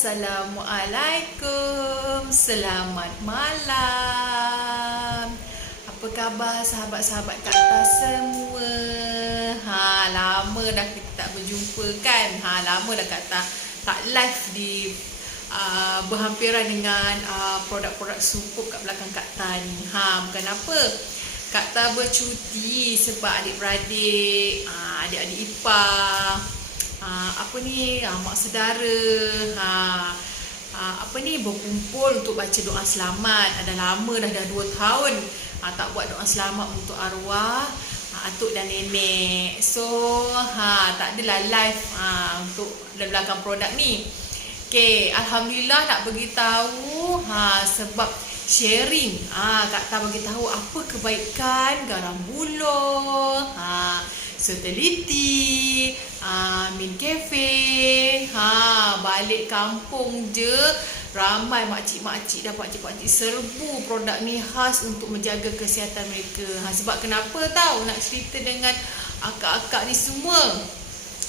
Assalamualaikum, selamat malam. Apa khabar sahabat-sahabat Kak Ta semua? Lama dah kita tak berjumpa kan? Lama dah Kak Ta tak live di berhampiran dengan produk-produk supuk kat belakang Kak Ta ni. Bukan apa. Kak Ta bercuti sebab adik-beradik, adik-adik ipar, mak saudara, berkumpul untuk baca doa selamat. Dah lama dah 2 tahun tak buat doa selamat untuk arwah atuk dan nenek. So tak adalah live untuk belakang produk ni. Okay, alhamdulillah nak beritahu sebab sharing. Kak Ta bagi tahu apa kebaikan garam buluh, Sertality, Min Cafe. Balik kampung je ramai makcik-makcik dan pakcik-pakcik serbu produk ni khas untuk menjaga kesihatan mereka. Sebab kenapa tahu nak cerita dengan akak-akak ni semua?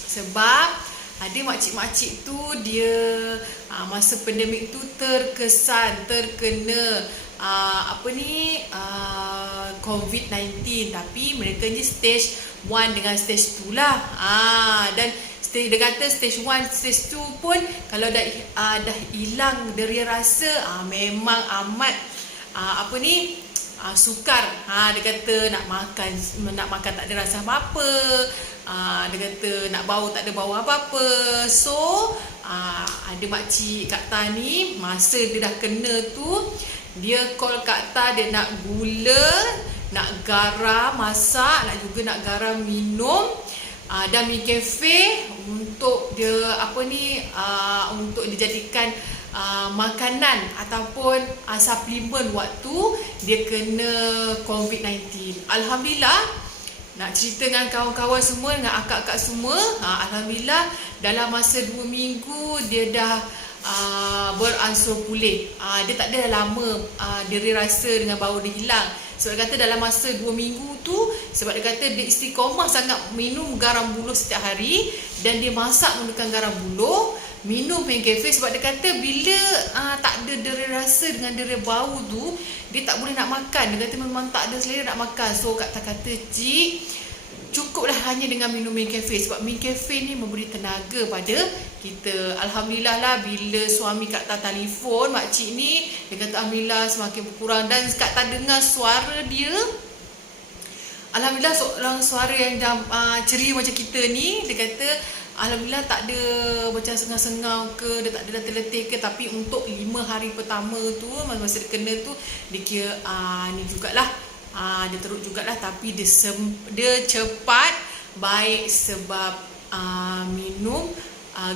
Sebab ada makcik-makcik tu dia masa pandemik tu terkena COVID-19, tapi mereka ni stage 1 dengan stage 2 lah. Dan dia kata stage 1, stage 2 pun kalau dah hilang deria rasa, memang amat sukar. Dia kata nak makan tak ada rasa apa-apa. Dia kata nak bau tak ada bau apa-apa. So ada makcik Kak Ta ni, masa dia dah kena tu, dia call Kak Ta, dia nak gula, nak garam masak, nak garam minum, dan Min Cafe untuk dia untuk dijadikan makanan ataupun suplemen waktu dia kena COVID-19. Alhamdulillah, nak cerita dengan kawan-kawan semua, dengan akak-akak semua, alhamdulillah dalam masa 2 minggu dia dah beransur pulih. Dia tak ada lama dia rasa dengan bau dia hilang. Sebab dia kata dalam masa 2 minggu tu, sebab dia kata dia istiqomah sangat minum garam buluh setiap hari, dan dia masak menggunakan garam buluh, minum Min Cafe. Sebab dia kata bila tak ada derai rasa dengan derai bau tu, dia tak boleh nak makan. Dia kata memang tak ada selera nak makan. So Kak Ta kata, cik, cukuplah hanya dengan minum Min Cafe. Sebab Min Cafe ni memberi tenaga pada kita. Alhamdulillah lah, bila suami Kak Ta telefon makcik ni, dia kata alhamdulillah semakin berkurang. Dan Kak Ta dengar suara dia, alhamdulillah seorang suara yang ceria macam kita ni. Dia kata alhamdulillah tak ada macam sengau-sengau ke, dia tak ada letih-letih ke. Tapi untuk 5 hari pertama tu, masa dia kena tu, dia kira ni jugalah, dia teruk jugalah. Tapi dia cepat baik sebab minum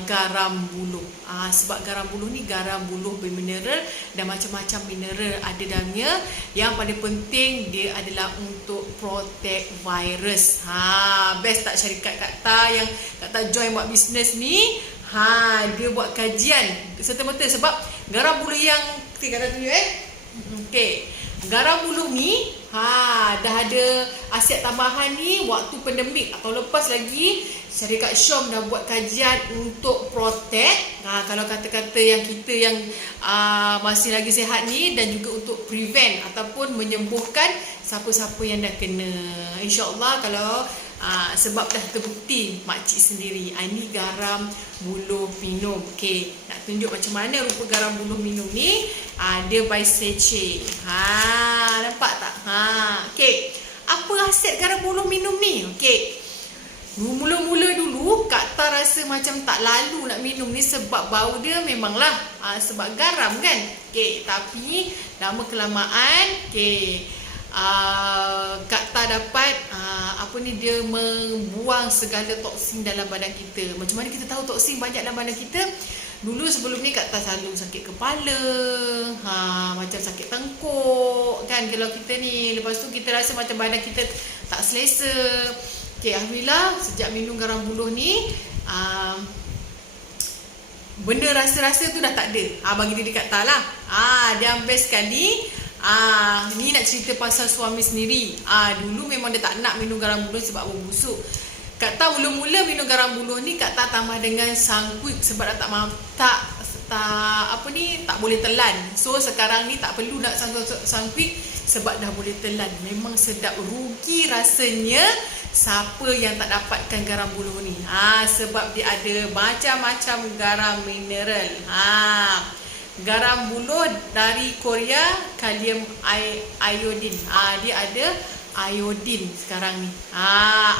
garam buluh. Sebab garam buluh ni garam buluh bermineral dan macam-macam mineral ada dalamnya. Yang paling penting dia adalah untuk protect virus. Best tak syarikat Kak Ta yang Kak Ta join buat bisnes ni. Dia buat kajian serta-merta. Sebab garam buluh yang kita kata tunjuk okey, garam buluh ni dah ada aset tambahan ni waktu pandemik atau lepas lagi. Syarikat Syom dah buat kajian untuk protect, kalau kata-kata yang kita yang masih lagi sihat ni, dan juga untuk prevent ataupun menyembuhkan siapa-siapa yang dah kena. InsyaAllah kalau sebab dah terbukti makcik sendiri. Ini garam buluh minum. Okay, nak tunjuk macam mana rupa garam buluh minum ni. Dia by sachet. Nampak tak? Okay, apa aset garam buluh minum ni? Okay, mula-mula dulu Kak Ta rasa macam tak lalu nak minum ni sebab bau dia memanglah sebab garam kan. Okay, tapi lama kelamaan Kak Ta dapat dia membuang segala toksin dalam badan kita. Macam mana kita tahu toksin banyak dalam badan kita? Dulu sebelum ni Kak Ta selalu sakit kepala, macam sakit tengkuk kan kalau kita ni. Lepas tu kita rasa macam badan kita tak selesa. Okay, alhamdulillah sejak minum garam buluh ni, benda rasa-rasa tu dah tak ada. Bagi diri Kak Ta lah. Dia best sekali. Ni nak cerita pasal suami sendiri. Dulu memang dia tak nak minum garam buluh sebab bau busuk. Kak Ta mula-mula minum garam buluh ni, Kak Ta tambah dengan sangkuik sebab dah tak tak boleh telan. So sekarang ni tak perlu nak sangkuik sebab dah boleh telan. Memang sedap, rugi rasanya siapa yang tak dapatkan garam buluh ni. Sebab dia ada macam-macam garam mineral. Garam buluh dari Korea, kalium iodine. Dia ada iodine sekarang ni.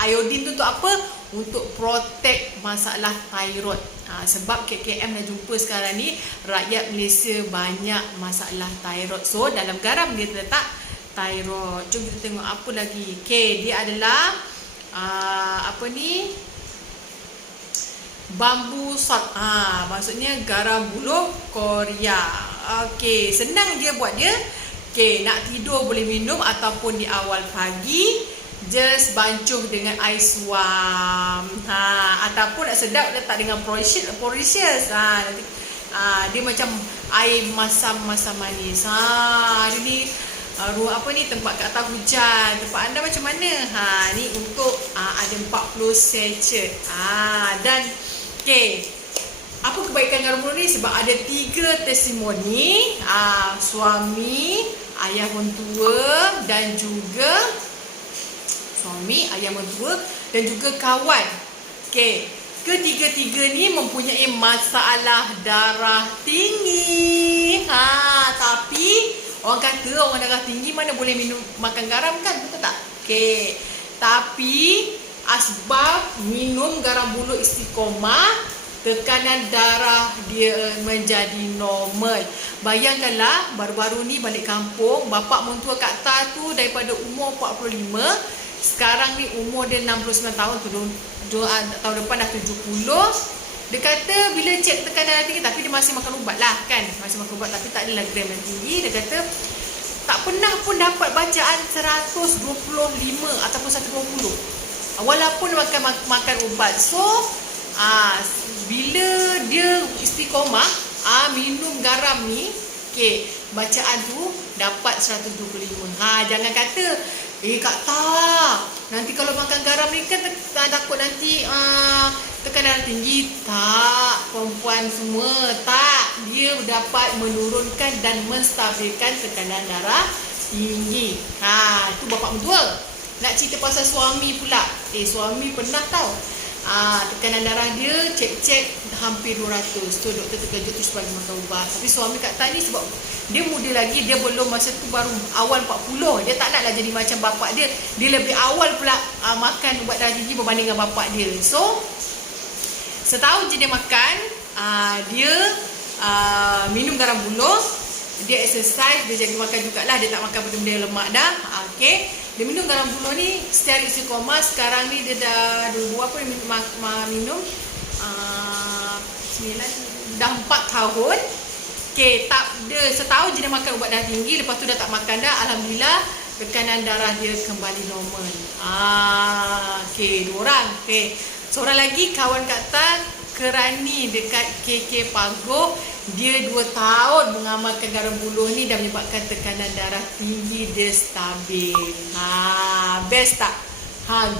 Iodine tu untuk apa? Untuk protect masalah thyroid. Sebab KKM dah jumpa sekarang ni rakyat Malaysia banyak masalah thyroid. So dalam garam dia terletak thyroid. Jom kita tengok apa lagi. Okay, dia adalah bambu salt. Maksudnya garam buluh Korea. Okay, senang je buat dia. Okay, nak tidur boleh minum ataupun di awal pagi. Just bancuh dengan air suam. Ataupun nak sedap letak dengan poricious. Nanti dia macam air masam-masam manis. Ini tempat kat atas hujan. Tempat anda macam mana? Ni untuk ada 40 sachet. Dan okay, apa kebaikan garam buluh ni? Sebab ada 3 testimoni, suami, ayah mentua dan juga kawan. Okay, ketiga-tiga ni mempunyai masalah darah tinggi. Tapi orang kata orang darah tinggi mana boleh makan garam kan, betul tak? Okay, tapi asbab minum garam buluh istiqomah, tekanan darah dia menjadi normal. Bayangkanlah baru-baru ni balik kampung, bapak mentua Kak Ta tu daripada umur 45, sekarang ni umur dia 69 tahun, tahun depan dah 70. Dia kata bila cek tekanan darah tinggi, tapi dia masih makan ubat lah kan, masih makan ubat tapi tak adalah gram yang tinggi. Dia kata tak pernah pun dapat bacaan 125 ataupun 120 walaupun makan ubat. So bila dia istiqomah minum garam ni, okay, bacaan tu dapat 125. Jangan kata Kak Ta, nanti kalau makan garam ni kan takut nanti tekanan tinggi. Tak, perempuan semua tak. Dia dapat menurunkan dan menstabilkan tekanan darah tinggi. Itu bapak mentua. Nak cerita pasal suami pula. Suami pernah tahu tekanan darah dia cek hampir 200. So doktor terkejut terus bagi makan ubat. Tapi suami Kak Ta ni sebab dia muda lagi, dia belum, masa tu baru awal 40. Dia tak naklah jadi macam bapak dia. Dia lebih awal pula makan ubat darah tinggi berbanding dengan bapak dia. So setahun je dia makan, dia minum garam buluh, dia exercise, dia jaga makan jugalah. Dia tak makan benda-benda lemak dah. Okay, dia minum garam buluh ni secara istiqomah. Sekarang ni dia dah minum 9, dah 4 tahun. Okay, dia setahun je dia makan ubat darah tinggi. Lepas tu dah tak makan dah. Alhamdulillah, tekanan darah dia kembali normal. Okay, 2 orang. Okay, seorang lagi kawan Kak Ta, Kerani dekat KK Pagoh. Dia 2 tahun mengamalkan garam buluh ni dan menyebabkan tekanan darah tinggi dia stabil. Best tak?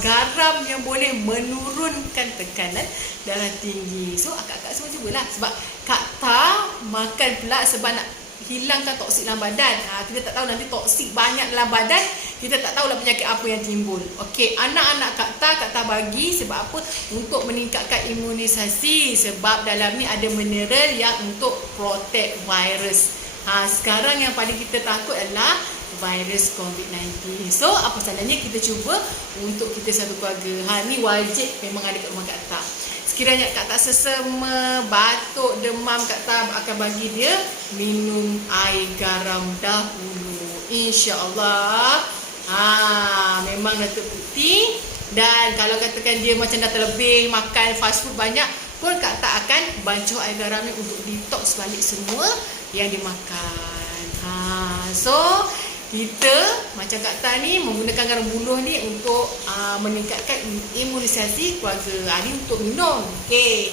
Garam yang boleh menurunkan tekanan darah tinggi. So akak-akak semua cubalah. Sebab Kak Ta makan pula sebab nak hilangkan toksik dalam badan. Kita tak tahu nanti toksik banyak dalam badan, kita tak tahulah penyakit apa yang timbul. Okey, anak-anak Kak Ta bagi sebab apa? Untuk meningkatkan imunisasi. Sebab dalam ni ada mineral yang untuk protect virus. Sekarang yang paling kita takut adalah virus COVID-19. So apa salahnya kita cuba untuk kita satu keluarga. Ni wajib memang ada kat rumah Kak Ta. Sekiranya Kak Ta sesama, batuk, demam, Kak Ta akan bagi dia minum air garam dahulu. InsyaAllah. Memang dah terbukti. Dan kalau katakan dia macam dah terlebih makan fast food banyak pun, Kak Ta akan bancuh air garam ni untuk detox balik semua yang dimakan. So kita macam Kak Ta ni menggunakan garam buluh ni untuk meningkatkan imunisasi keluarga. Ni untuk minum. Okay,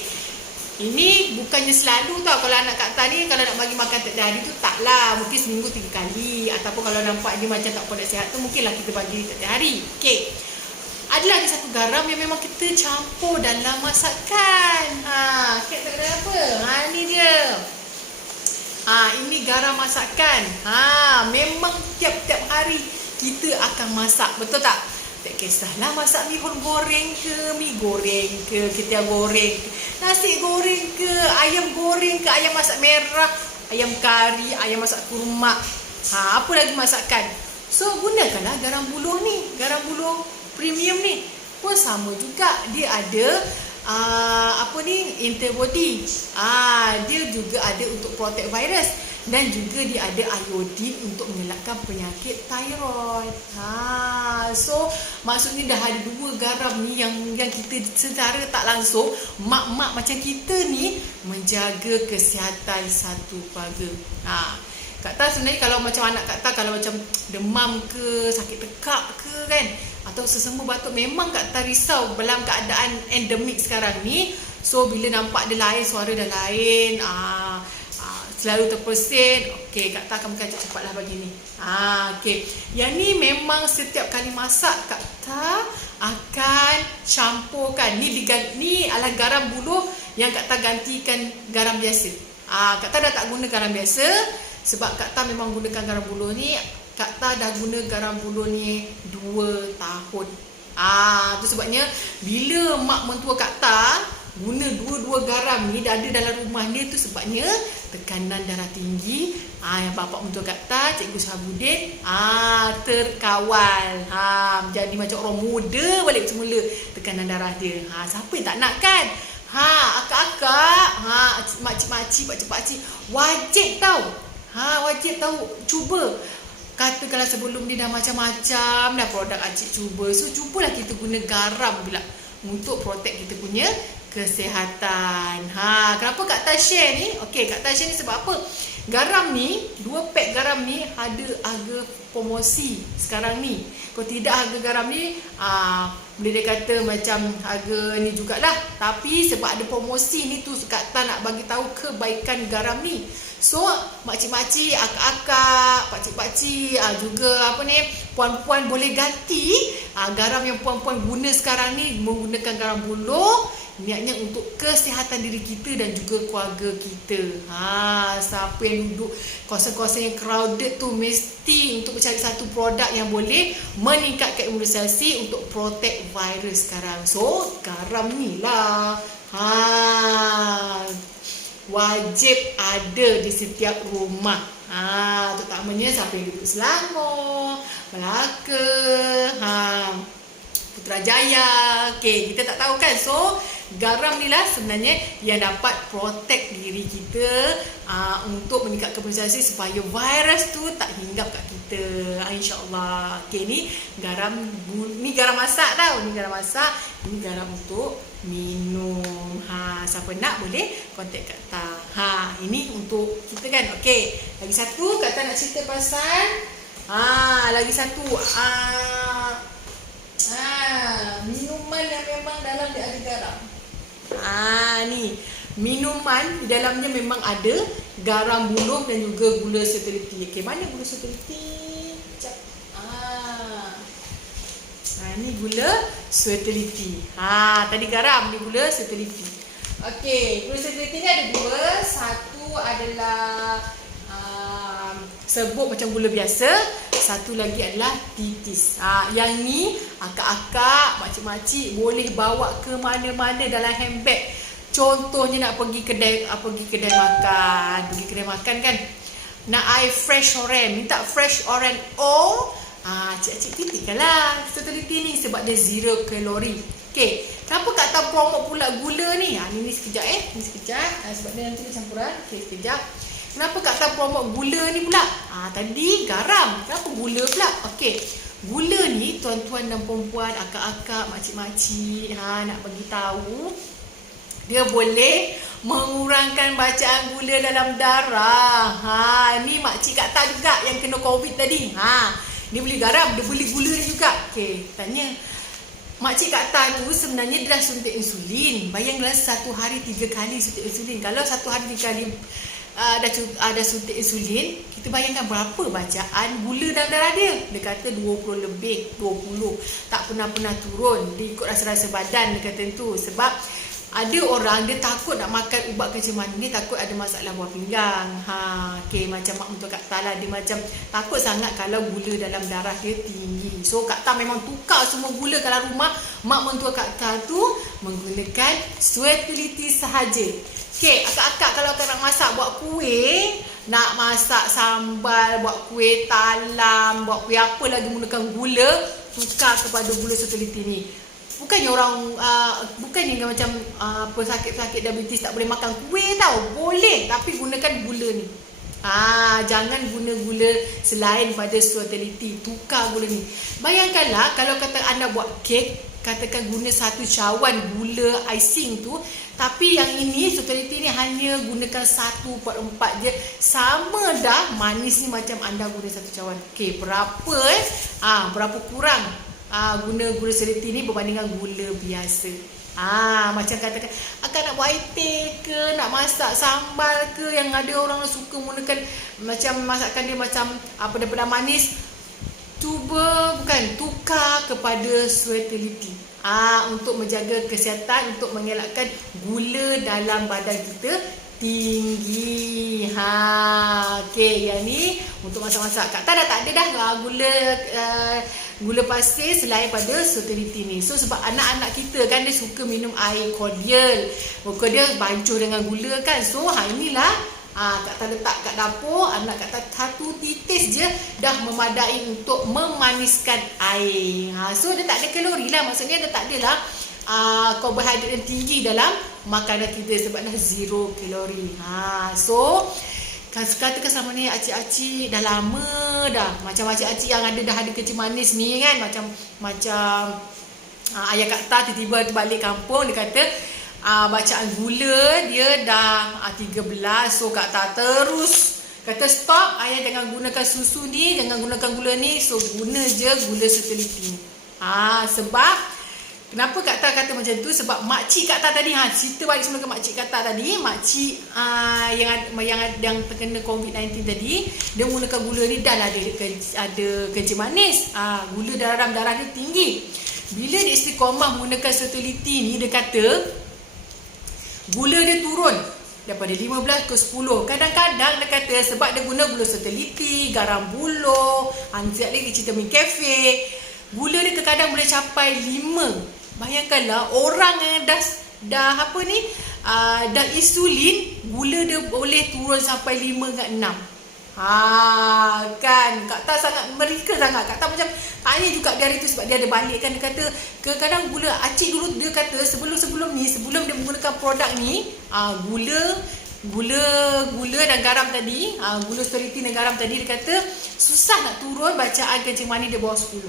ini bukannya selalu tau. Kalau anak Kak Ta ni kalau nak bagi makan tiap hari tu taklah, mungkin seminggu 3 kali. Ataupun kalau nampak dia macam tak pada sihat tu, mungkinlah kita bagi tiap hari. Okay, ada lagi satu garam yang memang kita campur dalam masakan. Okay, tak ada apa. Ni dia. Ini garam masakan. Memang tiap-tiap hari kita akan masak, betul tak? Tak kisahlah masak bihun goreng ke, mi goreng ke, kita goreng ke, nasi goreng ke, ayam goreng ke, ayam masak merah, ayam kari, ayam masak kurma. Apa lagi masakan? So gunakanlah garam buluh ni, garam buluh premium ni. Pun sama juga, dia ada antibody. Dia juga ada untuk protect virus, dan juga dia ada iodin untuk mengelakkan penyakit thyroid. So maksudnya dah ada 2 garam ni yang kita secara tak langsung, mak-mak macam kita ni menjaga kesihatan satu keluarga. Kak Ta sebenarnya kalau macam anak Kak Ta, kalau macam demam ke, sakit tekak ke kan, atau sesama batuk, memang Kak Ta risau dalam keadaan endemik sekarang ni. So bila nampak dia lain, suara dah lain, selalu terpesin, okey, Kak Ta akan bukan cepatlah bagi ni. Okey, yang ni memang setiap kali masak Kak Ta akan campurkan. Ni adalah garam buluh yang Kak Ta gantikan garam biasa. Kak Ta dah tak guna garam biasa, sebab Kak Ta memang gunakan garam buluh ni. Kak Ta dah guna garam buluh ni 2 tahun. Tu sebabnya bila mak mentua Kak Ta guna 2 garam ni dah ada dalam rumah dia, tu sebabnya tekanan darah tinggi, yang bapak mentua Kak Ta, Cikgu Sahabudin, terkawal. Jadi macam orang muda balik semula tekanan darah dia. Siapa yang tak nak kan? Akak-akak, makcik-makcik, pakcik-pakcik, wajib tahu, cuba. Katakanlah sebelum ni dah macam-macam dah produk acik cuba, so cubalah kita guna garam pula untuk protect kita punya kesihatan. Kenapa Kak Ta share ni? Okey, Kak Ta share ni sebab apa? Garam ni, 2 pack garam ni ada harga promosi sekarang ni. Kalau tidak harga garam ni, boleh dia kata macam harga ni jugalah. Tapi sebab ada promosi ni tu, Kak Ta nak bagi tahu kebaikan garam ni. So makcik-makcik, akak-akak, pakcik-pakcik, juga puan-puan boleh ganti garam yang puan-puan guna sekarang ni menggunakan garam buluh. Niatnya untuk kesihatan diri kita dan juga keluarga kita. Siapa yang duduk kawasan-kawasan yang crowded tu, mesti untuk mencari satu produk yang boleh meningkatkan imunisasi untuk protect virus sekarang. So garam ni lah wajib ada di setiap rumah. Terutamanya siapa yang duduk Selangor, Melaka, Putrajaya. Okey, kita tak tahu kan. So garam ni lah sebenarnya yang dapat protect diri kita, untuk meningkatkan imunisasi supaya virus tu tak hinggap kat kita, insya-Allah. Okey, ni garam masak tau. Ni garam masak, ni garam untuk minum. Siapa nak boleh kontak Kak Ta. Ini untuk kita kan. Okey, lagi satu Kak Ta nak cerita pasal lagi satu minuman yang memang dalam dia ada garam. Ni minuman di dalamnya memang ada garam buluh dan juga gula seteliti. Okey, mana gula seteliti? Sekejap. Ni gula seteliti. Tadi garam, ni gula seteliti. Okey, gula seteliti ni ada 2. Satu adalah serbuk macam gula biasa, satu lagi adalah titis. Yang ni akak-akak, makcik-makcik boleh bawa ke mana-mana dalam handbag. Contohnya nak pergi kedai makan kan. Nak air fresh orange, minta fresh orange cik-cik titikkan lah seteliti ni sebab dia 0 kalori. Okey, kenapa Kak Ta promote pula gula ni? Ni sekejap ni sekejap, sebab dia nanti campuran. Okey, sekejap. Kenapa Kak Ta promote gula ni pula? Tadi garam, kenapa gula pula? Okey, gula ni tuan-tuan dan perempuan, akak-akak, makcik-makcik, nak bagi tahu, dia boleh mengurangkan bacaan gula dalam darah. Ni makcik Kak Ta juga yang kena COVID tadi. Dia beli garam, dia beli gula ni juga. Okey, tanya makcik Kak Ta tu sebenarnya dia dah suntik insulin. Bayanglah 1 hari 3 kali suntik insulin. Kalau 1 hari 3 kali ada suntik insulin, kita bayangkan berapa bacaan gula dalam darah dia. Dia kata 20 lebih, 20. Tak pernah turun. Dia ikut rasa-rasa badan dia kata tu. Sebab ada orang dia takut nak makan ubat kencing manis ni, takut ada masalah buah pinggang. Okey, macam mak mentua Kak Ta lah, dia macam takut sangat kalau gula dalam darah dia tinggi. So Kak Ta memang tukar semua gula kalau rumah mak mentua Kak Ta tu menggunakan Sweetility sahaja. Okey, akak-akak kalau akak nak masak buat kuih, nak masak sambal, buat kuih talam, buat kuih apa lagi menggunakan gula, tukar kepada gula Sweetility ni. Bukannya orang bukannya macam pesakit-pesakit diabetes tak boleh makan kuih tau. Boleh, tapi gunakan gula ni. Jangan guna gula selain pada Sweetility. Tukar gula ni. Bayangkanlah kalau kata anda buat kek, katakan guna 1 cawan gula icing tu, tapi yang ini Sweetility ni hanya gunakan 1/4 je. Sama dah manis ni macam anda guna 1 cawan. Okey, berapa berapa kurang guna gula Sweetility ni berbandingkan gula biasa. Macam katakan akak nak buat itik ke, nak masak sambal ke, yang ada orang suka menggunakan macam masakan dia macam daripada manis, tukar kepada Sweetility. Untuk menjaga kesihatan, untuk mengelakkan gula dalam badan kita tinggi. Okey, yang ni untuk masak-masak. Kak Ta dah tak ada dah gula pasir selain pada Sweetility ni. So sebab anak-anak kita kan dia suka minum air cordial. Cordial bancuh dengan gula kan. So inilah Kak Ta letak kat dapur, anak Kak Ta 1 titis je dah memadai untuk memaniskan air. So dia tak ada kalori lah, maksudnya dia tak adalah karbohidrat yang tinggi dalam makanan kita sebab dah 0 kalori. So katakan selama ni acik-acik dah lama dah, macam acik-acik yang dah ada kencing manis ni kan, macam ayah Kak Ta tiba-tiba balik kampung, dia kata bacaan gula dia dah 13. So Kak Ta terus kata stop, ayah jangan gunakan susu ni, jangan gunakan gula ni, so guna je gula Sweetility. Sebab kenapa Kak Ta kata macam tu? Sebab makcik Kak Ta tadi, cerita balik semula ke makcik Kak Ta tadi, makcik yang terkena COVID-19 tadi, dia menggunakan gula ni dah ada kencing manis, gula dalam darah dia tinggi. Bila dia istiqamah menggunakan Sweetility ni, dia kata gula dia turun daripada 15 ke 10. Kadang-kadang dia kata sebab dia guna gula Sweetility, garam buluh, sekejap lagi cerita mi cafe, gula dia kadang boleh capai 5. Bayangkanlah orang yang dah insulin, gula dia boleh turun sampai 5 ke 6. Kan Kak Ta sangat mereka sangat. Kak Ta macam tanya juga dia hari tu sebab dia ada balik kan, dia kata kadang gula acik dulu, dia kata sebelum dia menggunakan produk ni, gula dan garam tadi, gula Sweetility dan garam tadi, dia kata susah nak turun bacaan kencing manis dia bawah 10.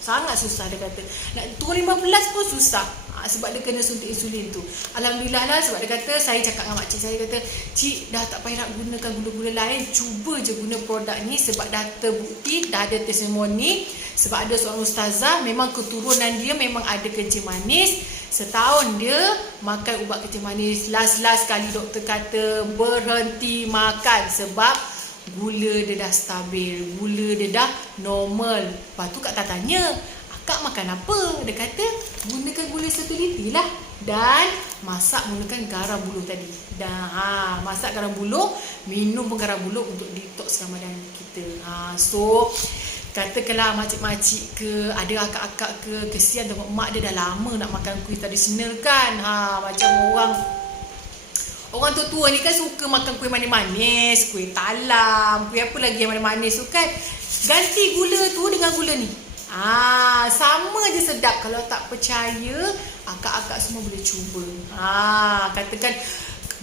Sangat susah, dia kata. Nak turun 15 pun susah. Sebab dia kena suntik insulin tu. Alhamdulillah lah, sebab dia kata, saya cakap dengan makcik saya, kata, cik dah tak payah nak gunakan gula-gula lain, cuba je guna produk ni sebab dah terbukti, dah ada testimoni. Sebab ada seorang ustazah, memang keturunan dia memang ada kencing manis. Setahun dia makan ubat kencing manis. Last kali doktor kata berhenti makan sebab gula dia dah stabil, gula dia dah normal. Lepas tu Kak Ta tanya, akak makan apa? Dia kata gunakan gula Sweetility lah, dan masak menggunakan garam buluh tadi. Dah masak garam buluh, minum pun garam buluh untuk detoxkan badan kita. So katakanlah makcik-makcik ke, ada akak-akak ke, kesian tengok mak dia dah lama nak makan kuih tradisional kan. Macam orang tua-tua ni kan suka makan kuih manis-manis, kuih talam, kuih apa lagi yang manis-manis tu kan. Ganti gula tu dengan gula ni. Sama je sedap. Kalau tak percaya, akak-akak semua boleh cuba. Katakan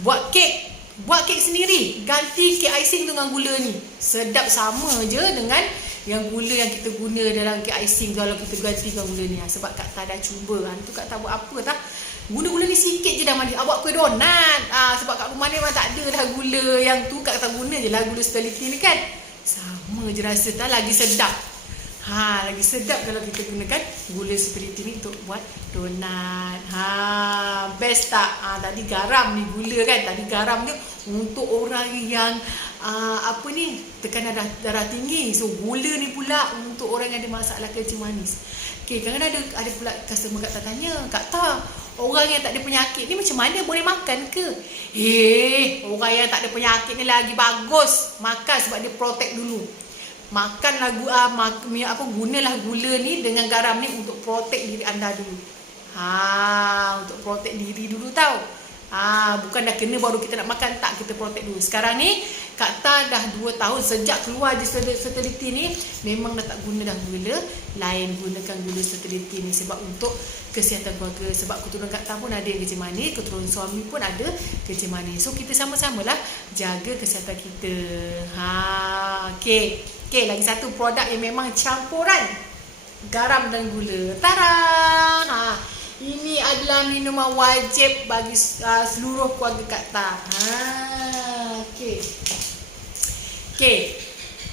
buat kek sendiri, ganti kek icing tu dengan gula ni. Sedap sama je dengan yang gula yang kita guna dalam kek icing kalau kita ganti dengan gula ni. Sebab Kak Ta dah cuba. Tu Kak Ta buat apa tak? Gula-gula ni sikit je dah mandi. Buat kuih donat. Sebab kat rumah ni memang tak ada dah gula yang tu. Kak Ta guna je lah gula Sweetility ni kan. Sama je rasa tak, lagi sedap. Lagi sedap kalau kita gunakan gula Sweetility ni untuk buat donat. Best tak? Tadi garam ni gula kan. Tadi garam ni untuk orang yang tekanan darah tinggi. So gula ni pula untuk orang yang ada masalah kencing manis. Okey, kadang-kadang ada pula customer Kak tanya, Kak Ta, orang yang tak ada penyakit ni macam mana boleh makan ke? Orang yang tak ada penyakit ni lagi bagus makan sebab dia protect dulu. Makanlah gunalah gula ni dengan garam ni untuk protect diri anda dulu. Untuk protect diri dulu tau. Bukan dah kena baru kita nak makan, tak, kita protect dulu. Sekarang ni Kak Ta dah 2 tahun sejak keluar je fertility ni memang dah tak guna dah gula lain, gunakan gula fertility ni sebab untuk kesihatan keluarga. Sebab keturunan Kak Ta pun ada yang kencing manis, keturunan suami pun ada kencing manis. So kita sama-samalah jaga kesihatan kita. Okey, lagi satu produk yang memang campuran garam dan gula. Tara! Ini adalah minuman wajib bagi seluruh keluarga Kak Ta. Okey.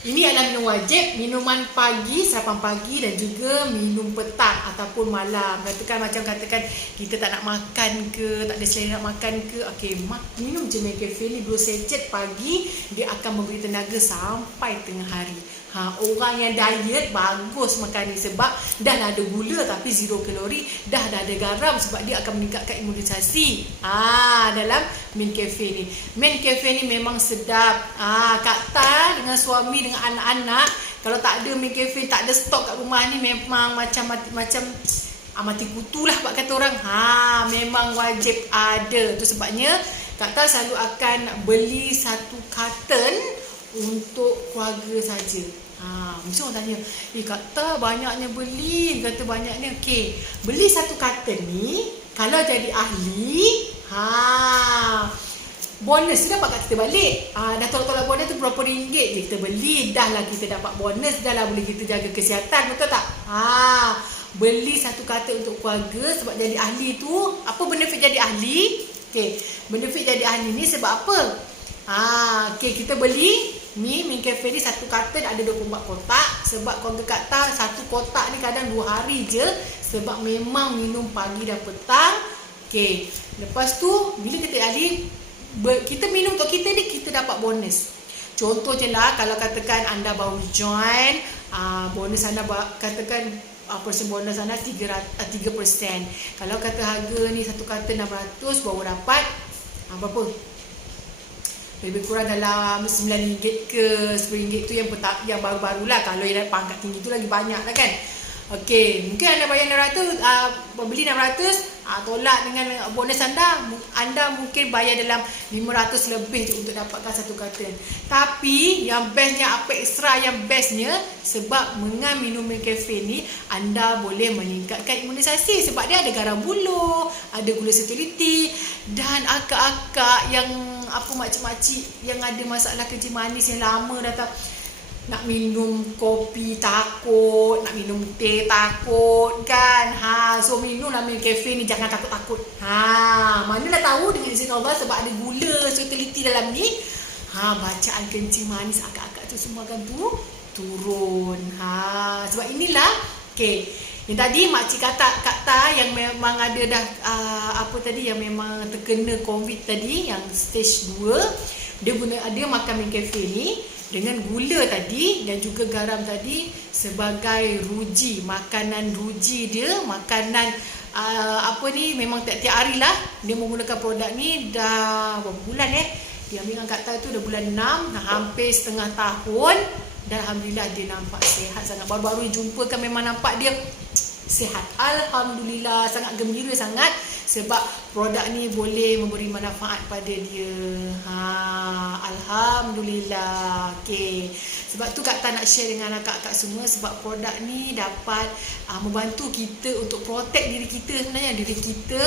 Ini adalah minum wajib, minuman pagi, sarapan pagi dan juga minum petang ataupun malam. Katakan kita tak nak makan ke, tak ada selera nak makan ke. Okey, minum je McCafe ni 2 sachet pagi, dia akan memberi tenaga sampai tengah hari. Orang yang diet bagus makan ni sebab dah ada gula tapi 0 kalori, dah ada garam sebab dia akan meningkatkan imunisasi. Dalam McCafe ni. McCafe ni memang sedap. Kak Ta dengan suami dengan anak-anak, kalau tak ada McCafe, tak ada stok kat rumah ni memang macam mati kutu lah pak kata orang. Memang wajib ada. Tu sebabnya Kak Ta selalu akan beli 1 carton untuk keluarga saja. Mesti orang tanya, Kak Ta banyaknya beli, kata banyaknya. Okey, beli 1 carton ni, kalau jadi ahli, bonus tu dapat kat kita balik. Dah tolak-tolak bonus tu berapa ringgit je kita beli, dah lah kita dapat bonus, dah lah boleh kita jaga kesihatan, betul tak? Beli 1 carton untuk keluarga sebab jadi ahli tu. Apa benefit jadi ahli? Okey, benefit jadi ahli ni sebab apa? Okey, kita beli McCafe ni 1 carton ada 24 kotak. Sebab keluarga Kak Ta 1 kotak ni kadang 2 hari je sebab memang minum pagi dan petang. Okey, lepas tu bila kita ahli, kita minum untuk kita ni, kita dapat bonus. Contoh je lah, kalau katakan anda baru join, bonus anda katakan persen bonus anda 3%. Kalau kata harga ni 1 carton 600, baru dapat berapa? Lebih kurang dalam RM9 ke RM10 tu yang baru-barulah. Kalau yang pangkat tinggi tu lagi banyak lah kan. Okey, mungkin anda bayar 600, beli 600, tolak dengan bonus anda mungkin bayar dalam 500 lebih je untuk dapatkan 1 carton. Tapi yang bestnya, apa ekstra yang bestnya, sebab dengan minum McCafe ni anda boleh meningkatkan imunisasi sebab dia ada garam buluh, ada gula fertility, dan akak-akak yang makcik-makcik yang ada masalah kencing manis yang lama dah nak minum kopi takut, nak minum teh takut kan. So minumlah McCafe ni, jangan takut-takut. Manalah tahu dengan izin Allah sebab ada gula fertility dalam ni. Bacaan kencing manis akak-akak tu semua akan turun. Sebab inilah. Okey, yang tadi makcik Kak Ta yang memang ada dah yang memang terkena COVID tadi, yang stage 2, dia makan McCafe ni dengan gula tadi dan juga garam tadi sebagai ruji, makanan ruji dia, makanan memang tiap-tiap hari lah dia menggunakan produk ni. Dah berapa bulan dia ambil Kak Ta tu dah bulan 6, hampir setengah tahun, dan alhamdulillah dia nampak sihat sangat. Baru-baru jumpa kan memang nampak dia sihat. Alhamdulillah, sangat gembira sangat sebab produk ni boleh memberi manfaat pada dia. Alhamdulillah. Okey. Sebab tu Kak Ta nak share dengan akak-akak semua sebab produk ni dapat membantu kita untuk protect diri kita sebenarnya, diri kita,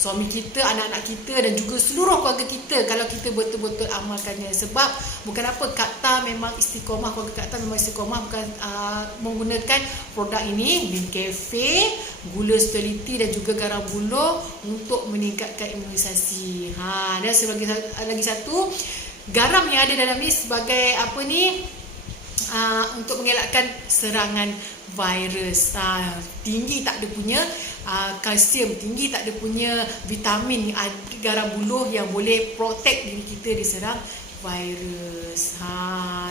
suami kita, anak-anak kita dan juga seluruh keluarga kita kalau kita betul-betul amalkannya. Sebab bukan apa, Kak Ta memang istiqomah, keluarga Kak Ta memang istiqomah bukan menggunakan produk ini, McCafe, gula fertility dan juga garam buluh untuk meningkatkan imunisasi. Dan sebagai lagi satu, garam yang ada dalam ni sebagai untuk mengelakkan serangan virus. Tinggi tak ada punya kalsium, tinggi tak ada punya vitamin, garam buluh yang boleh protect diri kita diserang virus.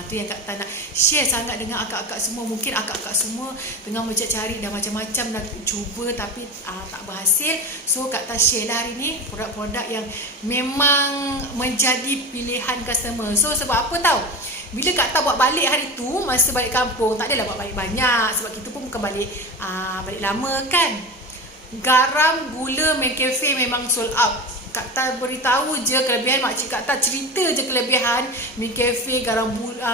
Tu yang Kak Tan nak share sangat dengan akak-akak semua. Mungkin akak-akak semua tengah mencari dah macam-macam nak cuba tapi tak berhasil. So Kak Tan share lah hari ni produk-produk yang memang menjadi pilihan customer. So sebab apa tahu? Bila Kak Tan buat balik hari tu, masa balik kampung, tak adalah buat balik banyak sebab kita pun bukan balik lama kan. Garam, gula, McCafe memang sold out. Kak Tan beritahu je kelebihan, makcik Kak Tan cerita je kelebihan McCafe,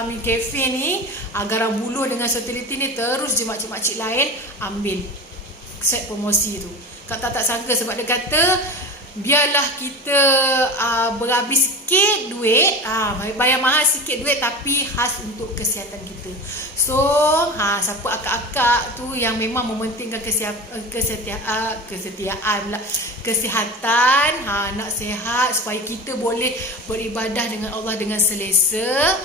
McCafe ni, garam buluh dengan Sotility ni, terus je makcik-makcik lain ambil set promosi tu. Kak Tan tak sangka sebab dia kata biarlah kita berhabis sikit duit, bayar mahal sikit duit tapi khas untuk kesihatan kita. So siapa akak-akak tu yang memang mementingkan kesihatan, nak sihat supaya kita boleh beribadah dengan Allah dengan selesa,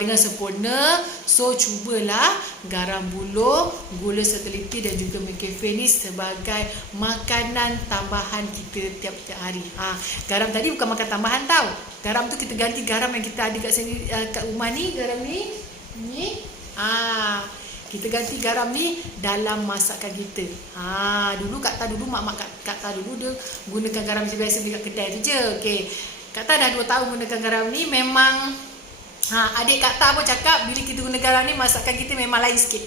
dengan sempurna. So cubalah garam buluh, gula Sotility dan juga McCafe ni sebagai makanan tambahan kita tiap-tiap hari. Garam tadi bukan makan tambahan tau. Garam tu kita ganti garam yang kita ada kat sini, kat rumah ni. Garam ni kita ganti garam ni dalam masakan kita. Dulu Kak Tan mak Kak Tan dulu dia gunakan garam biasa beli kat kedai tu je. Okey. Kak Tan dah 2 tahun gunakan garam ni, memang adik Kak Tan pun cakap bila kita guna garam ni masakan kita memang lain sikit.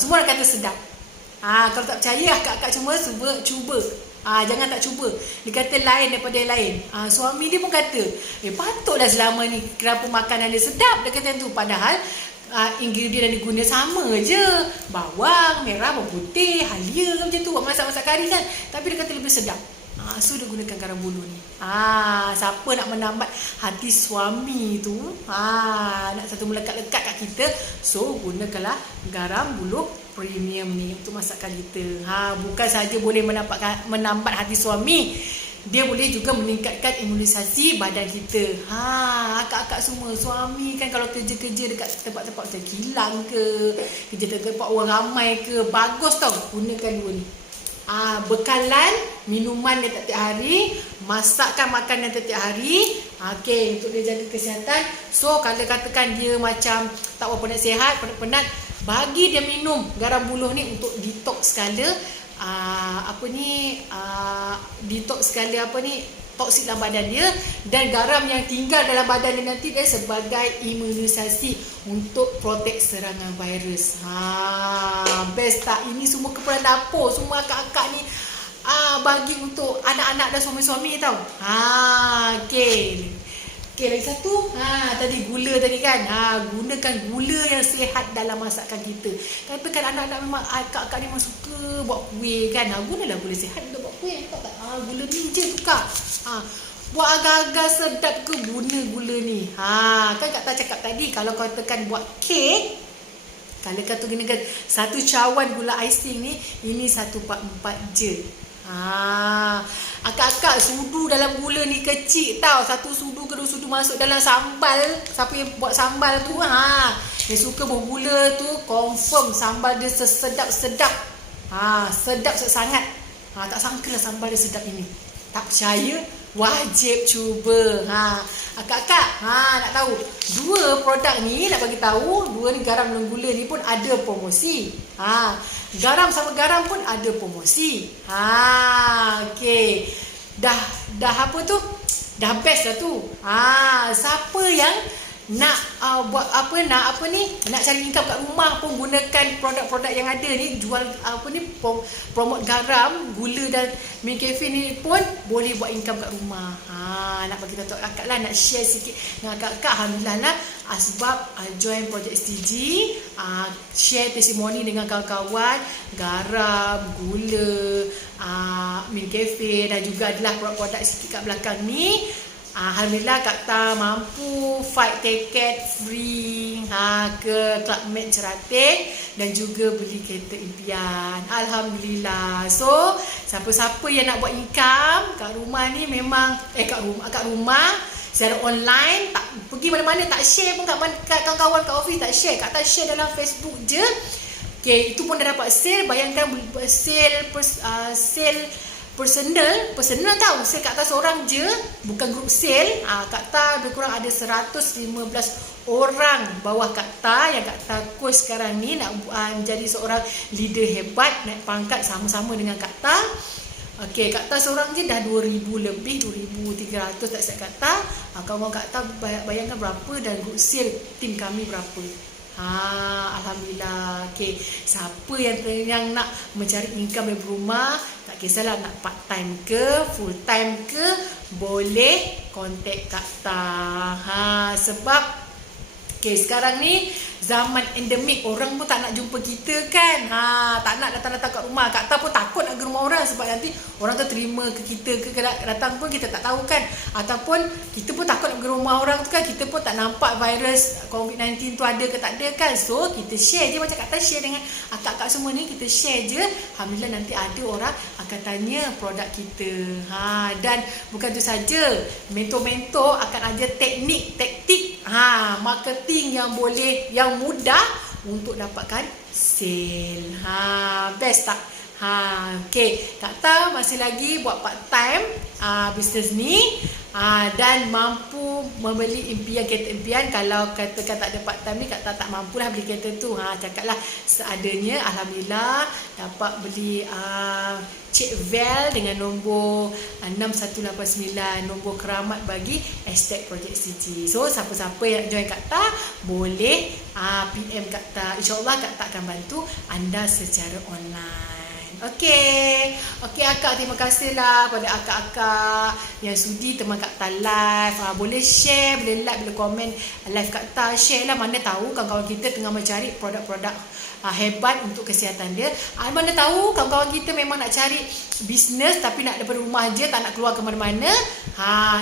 Semua orang kata sedap. Kalau tak percaya akak-akak semua cuba. Jangan tak cuba. Dia kata lain daripada yang lain. Suami dia pun kata, patutlah selama ni kenapa makanan dia sedap. Dia kata tu. Padahal ingredient yang diguna sama je. Bawang, merah, bawang putih, halia macam tu buat masak-masak kari kan. Tapi dia kata lebih sedap. So dia gunakan garam buluh ni. Siapa nak menambat hati suami tu, nak satu melekat-lekat kat kita, so gunakanlah garam buluh premium ni untuk masakan kita. Bukan saja boleh menambat hati suami, dia boleh juga meningkatkan imunisasi badan kita. Akak-akak semua, suami kan kalau kerja-kerja dekat tempat-tempat macam kilang ke, kerja tempat orang ramai ke, bagus tau gunakan dua ni. Bekalan minuman dia tiap hari, masakkan makanan tiap hari. Okey, untuk dia jaga kesihatan. So kalau katakan dia macam tak berapa nak sihat, penat-penat, bagi dia minum garam buluh ni untuk detox segala detox segala toksik dalam badan dia, dan garam yang tinggal dalam badan dia nanti dia sebagai imunisasi untuk protek serangan virus. Best tak? Ini semua keperluan dapur, semua akak-akak ni bagi untuk anak-anak dan suami-suami tau. Okey, lagi satu, tadi gula tadi kan. Gunakan gula yang sihat dalam masakan kita. Katakan anak-anak memang akak-akak ni memang suka buat kuih kan. Gunalah gula sihat untuk buat kuih. Gula ni je tukar. Buat agak-agak sedap ke guna gula ni. Kan Kak Tan cakap tadi, kalau kau tekan buat kek, kalau kau gunakan satu cawan gula icing ni, ini 1/4 je. Akak-akak sudu dalam gula ni kecil tau. 1 sudu ke 2 sudu masuk dalam sambal. Siapa yang buat sambal tu, yang suka bergula tu, confirm sambal dia sesedap-sedap. Sedap sangat. Tak sangka lah sambal dia sedap ini. Tak percaya? Wajib cuba. Akak-akak nak tahu 2 produk ni, nak bagi tahu 2 ni garam dan gula ni pun ada promosi. Garam sama garam pun ada promosi. Okey. Dah apa tu? Dah best lah tu. Siapa yang nak nak cari income kat rumah pun gunakan produk-produk yang ada ni, jual promote garam, gula dan McCafe ni pun boleh buat income kat rumah. Nak bagi tahu akak lah, nak share sikit dengan akak-akak. Alhamdulillah lah, sebab join projek SDG, share testimoni dengan kawan-kawan, garam, gula, McCafe dan juga adalah produk-produk sikit kat belakang ni. Alhamdulillah Kak Tan mampu fight tiket free ke Club Med Cerating dan juga beli kereta impian. Alhamdulillah. So siapa-siapa yang nak buat income kat rumah ni, memang kat rumah secara online, tak pergi mana-mana, tak share pun kat kawan-kawan kat office, tak share. Kak Tan share dalam Facebook je. Okey, itu pun dah dapat sale. Bayangkan sale personal tahu. Saya Kak Ta seorang je, bukan group sale. Kak Ta lebih kurang ada 115 orang bawah Kak Ta yang Kak Ta coach sekarang ni nak menjadi seorang leader hebat, naik pangkat sama-sama dengan Kak Ta. Okey, Kak Ta seorang je dah 2000 lebih, 2300 tak silap Kak Ta. Kawan Kak Ta bayangkan berapa dan group sale tim kami berapa. Alhamdulillah. Okey, siapa yang nak mencari income dari rumah, tak kisahlah nak part time ke, full time ke, boleh contact Kak Ta. Sebab sekarang ni zaman endemik, orang pun tak nak jumpa kita kan. Tak nak datang-datang kat rumah. Kak Ta pun takut nak ke rumah orang sebab nanti orang tu terima ke kita ke datang pun kita tak tahu kan. Ataupun kita pun takut nak ke rumah orang tu kan, kita pun tak nampak virus COVID-19 tu ada ke tak ada kan. So kita share je macam Kak Ta share dengan akak-akak semua ni, kita share je. Alhamdulillah nanti ada orang akan tanya produk kita. Dan bukan tu saja, mentor-mentor akan ajar taktik marketing yang boleh, yang mudah untuk dapatkan sale. Best tak? Okey, Kak Ta masih lagi buat part time bisnes ni dan mampu membeli impian kereta impian. Kalau katakan tak ada part time ni, Kak Ta tak mampu lah beli kereta tu. Cakaplah seadanya. Alhamdulillah dapat beli Cik Vel dengan nombor 6189, nombor keramat bagi Estate Project City. So siapa-siapa yang join Kak Ta boleh PM Kak Ta. InsyaAllah Kak Ta akan bantu anda secara online. Okey akak, terima kasihlah pada akak-akak yang sudi teman Kak Ta live. Boleh share, boleh like, boleh komen live Kak Ta. Share lah, mana tahu kawan-kawan kita tengah mencari produk-produk hebat untuk kesihatan dia. Mana tahu kawan-kawan kita memang nak cari bisnes tapi nak daripada rumah je, tak nak keluar ke mana-mana.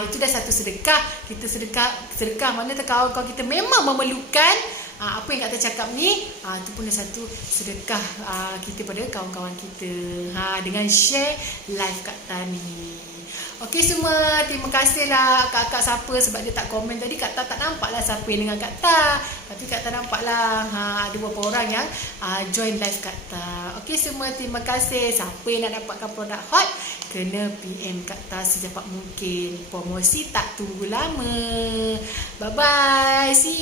Itu dah satu sedekah. Kita sedekah mana tahu kawan-kawan kita memang memerlukan apa yang Kak Ta cakap ni. Itu pun dah satu sedekah kita pada kawan-kawan kita dengan share live Kak Ta ni. Okey semua, terima kasihlah kakak siapa sebab dia tak komen tadi. Kak Ta tak nampaklah siapa yang dengan Kak Ta, tapi Kak Ta nampaklah ada beberapa orang yang join live Kak Ta. Okey semua, terima kasih. Siapa yang nak dapatkan produk hot, kena PM Kak Ta secepat mungkin. Promosi tak tunggu lama. Bye bye, see you.